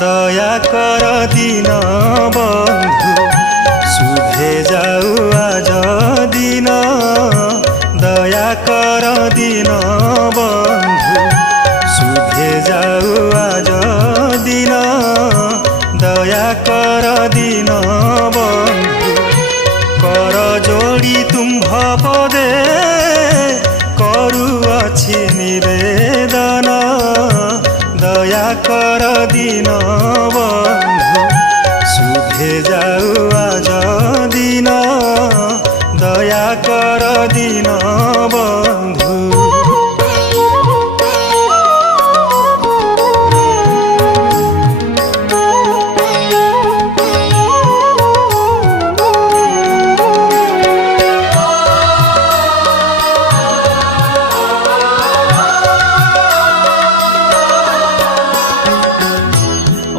दया कर दिन बंधु शुभे जाऊ आज दिन दया कर दिन बंधु शुभे जाऊ आज दिन दया कर दिन बंधु कर जोड़ी तुम्भ पदे करुअछि निवेदन दया कर दिन